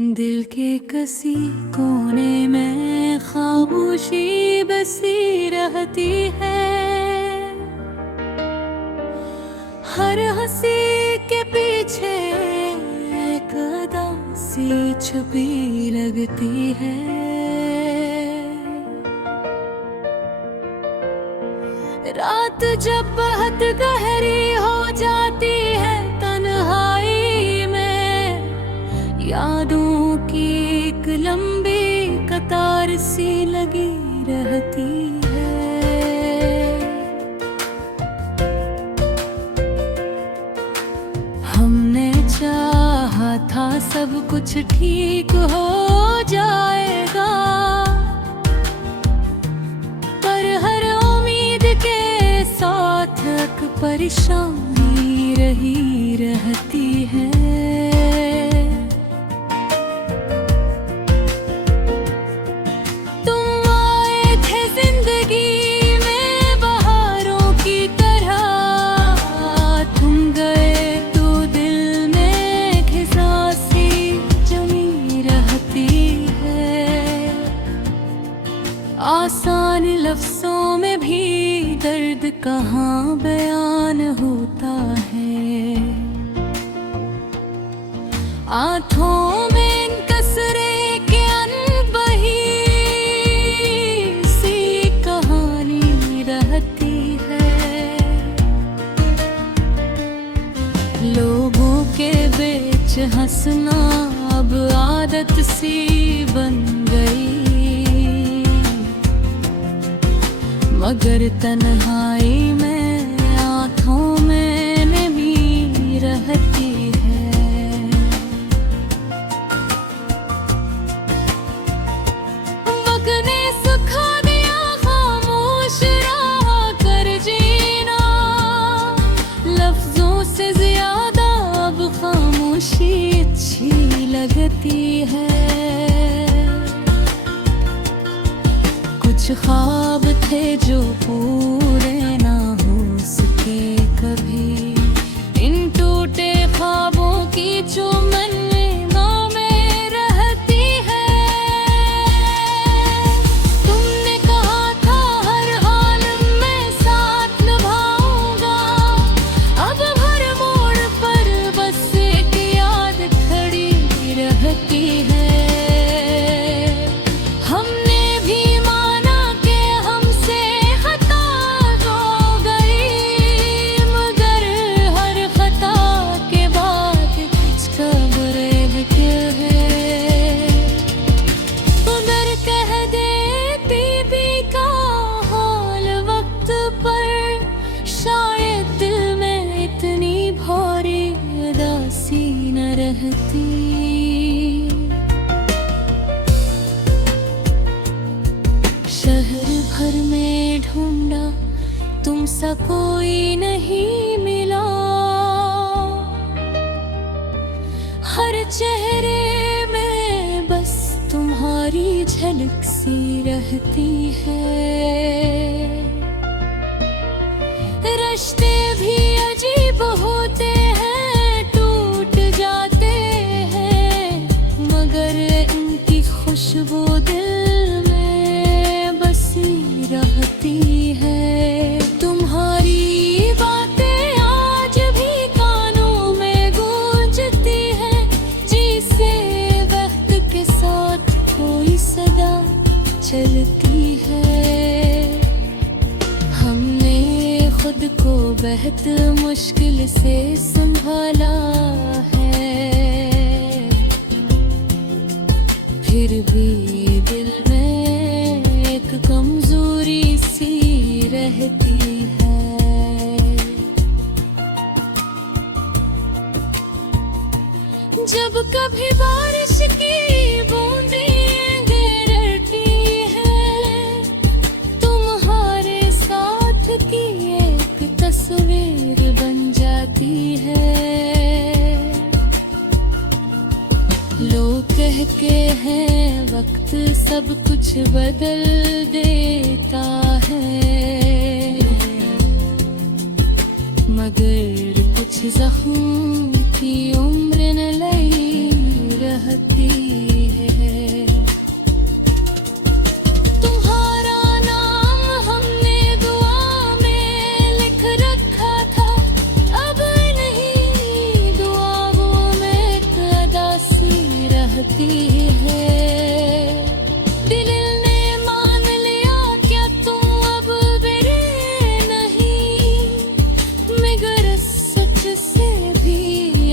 दिल के किसी कोने में खामोशी बसी रहती है। हर हंसी के पीछे एक अदा सी छुपी लगती है। रात जब बहुत गहरी हो जाती है, तन्हाई में यादों की एक लंबी कतार सी लगी रहती है। हमने चाहा था सब कुछ ठीक हो जाएगा, पर हर उम्मीद के साथ एक परेशानी रही रहती है। आसान लफ्ज़ों में भी दर्द कहाँ बयान होता है। आँखों में कसरे के अनबही सी कहानी रहती है। लोगों के बीच हंसना अब आदत सी बन गई, मगर तन्हाई में आँखों में नमी रहती है। वक्त ने सिखा दिया खामोश रहा कर जीना, लफ्जों से ज्यादा अब खामोशी अच्छी लगती है। कुछ ख्वाब थे जो पूरे ना हो सके कभी, इन टूटे ख्वाबों की जो मन में रहती है। तुमने कहा था हर हाल में साथ निभाऊंगा, अब हर मोड़ पर बस एक याद खड़ी रहती है। शहर भर में ढूंढा तुमसा कोई नहीं मिला, हर चेहरे में बस तुम्हारी झलक सी रहती है। रिश्ते भी अजीब होते हैं, टूट जाते हैं, मगर इनकी खुशबू दिल में बसी रहती है। तुम्हारी बातें आज भी कानों में गूंजती हैं, जिसे वक्त के साथ कोई सदा चलती है। हमने खुद को बहुत मुश्किल से संभाला है, फिर भी दिल में एक कमजोरी सी रहती है। जब कभी बारिश की बूंदें गिरती हैं, तुम्हारे साथ की एक तस्वीर बन जाती है। लोग कहते हैं वक्त सब कुछ बदल देता है, मगर कुछ जख्म की उम्र न लगी रह रहती है। तुम्हारा नाम हमने दुआ में लिख रखा था, अब नहीं दुआओं में कदा सी रहती है। दिल ने मान लिया क्या तुम अब मेरे नहीं, मगर सच से भी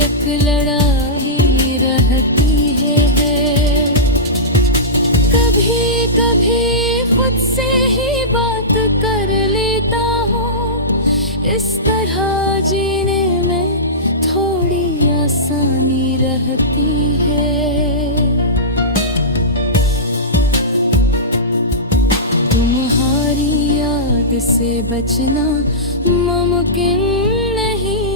एक लड़ाई रहती है। कभी कभी खुद से ही बात कर लेता हूँ, इस तरह जीने में थोड़ी आसानी रहती है। तुम्हारी याद से बचना मुमकिन नहीं,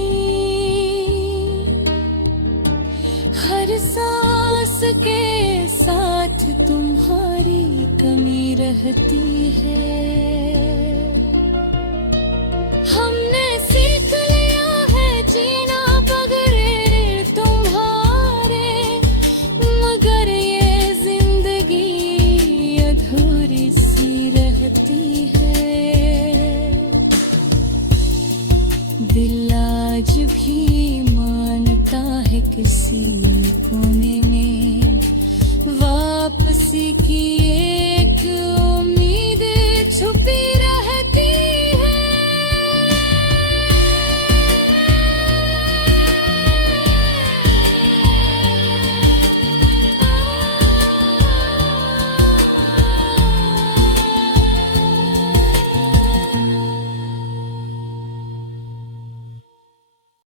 हर सांस के साथ तुम्हारी कमी रहती है। हमने सीख लिया है जीना बगैर तुम्हारे, मगर ये जिंदगी अधूरी सी रहती है। दिल आज भी मानता है किसी को